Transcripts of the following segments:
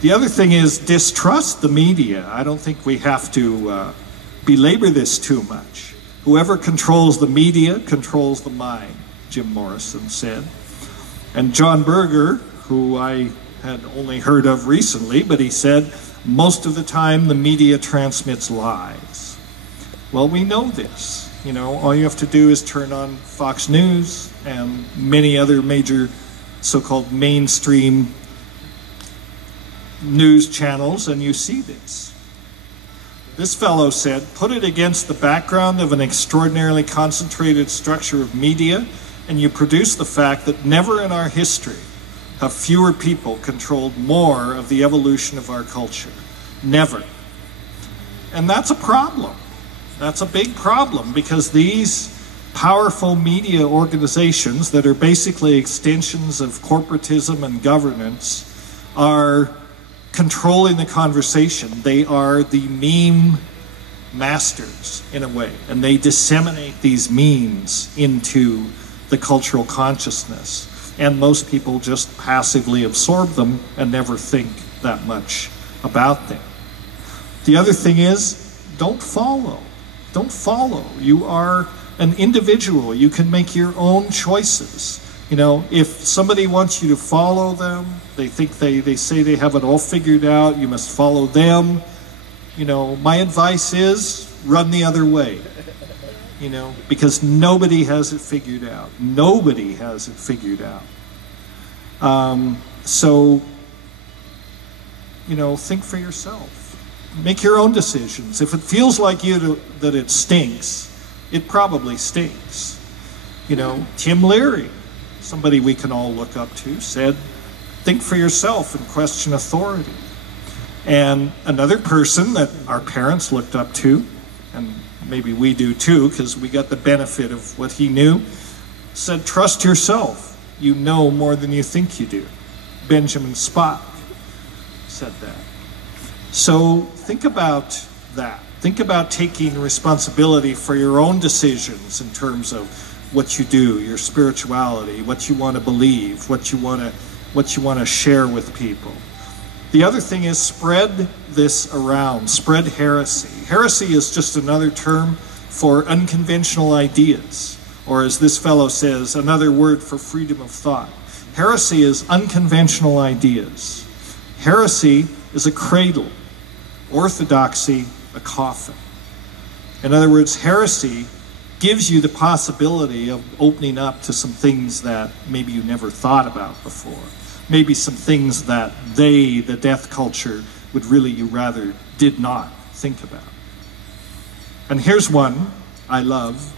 The other thing is distrust the media. I don't think we have to belabor this too much. Whoever controls the media controls the mind, Jim Morrison said. And John Berger, who I had only heard of recently, but he said, most of the time the media transmits lies. Well, we know this. You know, all you have to do is turn on Fox News and many other major so-called mainstream news channels, and you see this. This fellow said, put it against the background of an extraordinarily concentrated structure of media, and you produce the fact that never in our history have fewer people controlled more of the evolution of our culture. Never. And that's a problem. That's a big problem, because these powerful media organizations that are basically extensions of corporatism and governance are controlling the conversation. They are the meme masters in a way, and they disseminate these memes into the cultural consciousness, and most people just passively absorb them and never think that much about them. The other thing is, don't follow. Don't follow. You are an individual. You can make your own choices. You know, if somebody wants you to follow them, they say they have it all figured out, you must follow them. You know, my advice is run the other way. You know, because nobody has it figured out. Nobody has it figured out. So, you know, think for yourself. Make your own decisions. If it feels like that it stinks, it probably stinks. You know, Tim Leary, somebody we can all look up to, said, think for yourself and question authority. And another person that our parents looked up to, and maybe we do too, because we got the benefit of what he knew, said, trust yourself. You know more than you think you do. Benjamin Spock said that. So think about that. Think about taking responsibility for your own decisions in terms of what you do, your spirituality, what you want to believe, what you want to share with people. The other thing is spread this around, spread heresy. Heresy is just another term for unconventional ideas, or as this fellow says, another word for freedom of thought. Heresy is unconventional ideas. Heresy is a cradle, orthodoxy a coffin. In other words, heresy gives you the possibility of opening up to some things that maybe you never thought about before. Maybe some things that the death culture, would really you rather did not think about. And here's one I love.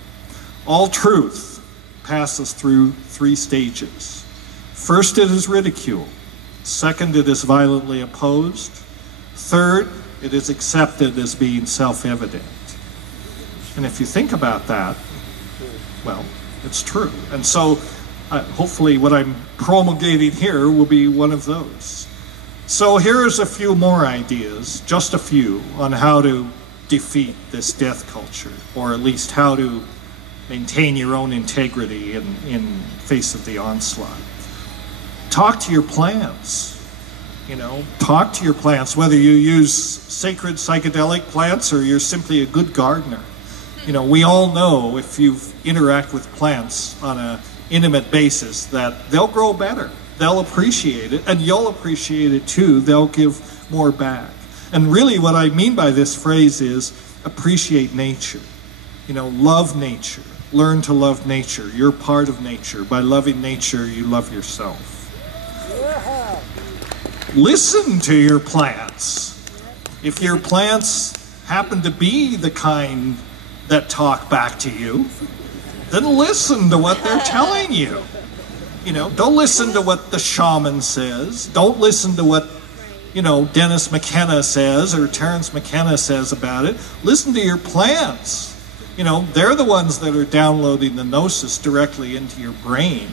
All truth passes through 3 stages. First, it is ridiculed. Second, it is violently opposed. Third, it is accepted as being self-evident. And if you think about that, well, it's true. And so hopefully what I'm promulgating here will be one of those. So here's a few more ideas, just a few, on how to defeat this death culture, or at least how to maintain your own integrity in face of the onslaught. Talk to your plants. You know, talk to your plants, whether you use sacred psychedelic plants or you're simply a good gardener. You know, we all know if you interact with plants on an intimate basis that they'll grow better. They'll appreciate it, and you'll appreciate it too. They'll give more back. And really what I mean by this phrase is appreciate nature. You know, love nature. Learn to love nature. You're part of nature. By loving nature, you love yourself. Listen to your plants. If your plants happen to be the kind that talk back to you, then listen to what they're telling you. You know, don't listen to what the shaman says. Don't listen to what, you know, Dennis McKenna says or Terence McKenna says about it. Listen to your plants. You know, they're the ones that are downloading the gnosis directly into your brain.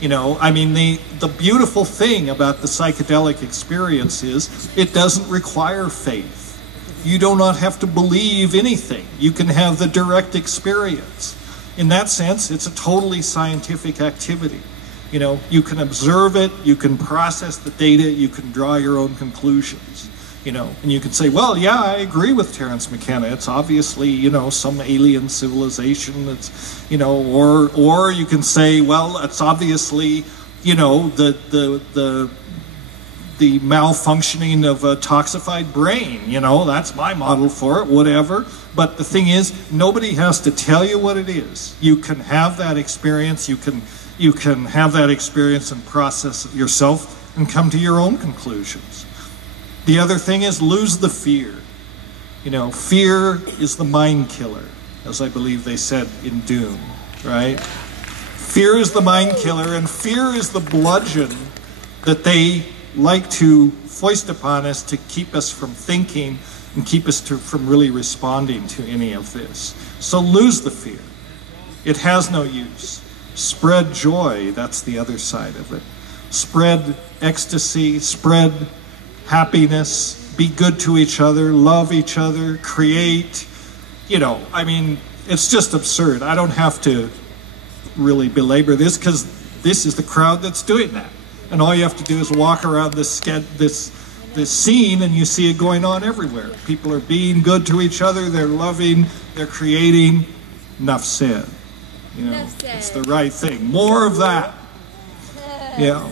You know, I mean, the beautiful thing about the psychedelic experience is it doesn't require faith. You do not have to believe anything. You can have the direct experience. In that sense, it's a totally scientific activity. You know, you can observe it, you can process the data, you can draw your own conclusions. You know, and you can say, well, yeah, I agree with Terence McKenna. It's obviously, you know, some alien civilization that's, you know, or you can say, well, it's obviously, you know, the malfunctioning of a toxified brain. You know, that's my model for it, whatever. But the thing is, nobody has to tell you what it is. You can have that experience. You can have that experience and process it yourself and come to your own conclusions. The other thing is lose the fear. You know, fear is the mind killer, as I believe they said in Dune, right? Fear is the mind killer, and fear is the bludgeon that they like to foist upon us to keep us from thinking and keep us from really responding to any of this. So lose the fear. It has no use. Spread joy, that's the other side of it. Spread ecstasy, spread happiness, be good to each other, love each other, create. You know, I mean, it's just absurd. I don't have to really belabor this because this is the crowd that's doing that. And all you have to do is walk around this scene and you see it going on everywhere. People are being good to each other, they're loving, they're creating. Enough said. You know, it's the right thing. More of that. Yeah.